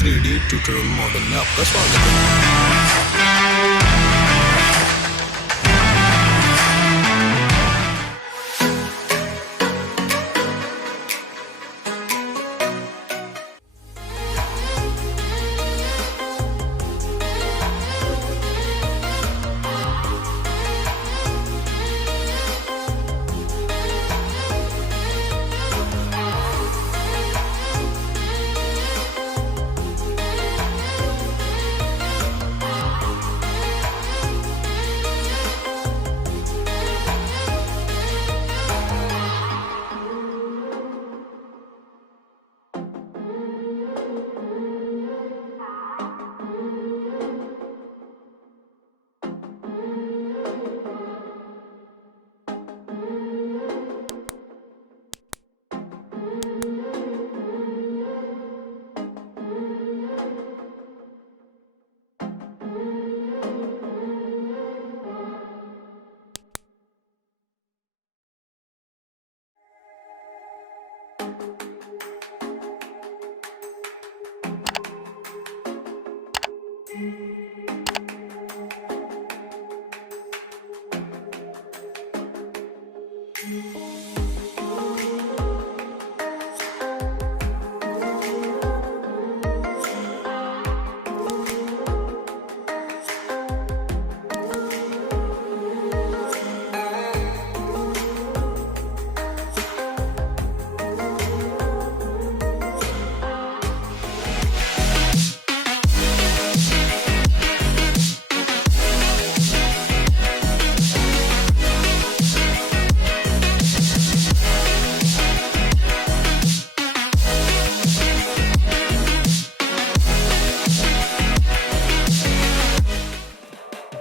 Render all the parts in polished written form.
3D tutorial model में आपका स्वागत है।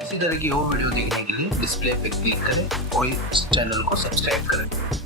इसी तरह की और वीडियो देखने के लिए डिस्प्ले पे क्लिक करें और इस चैनल को सब्सक्राइब करें।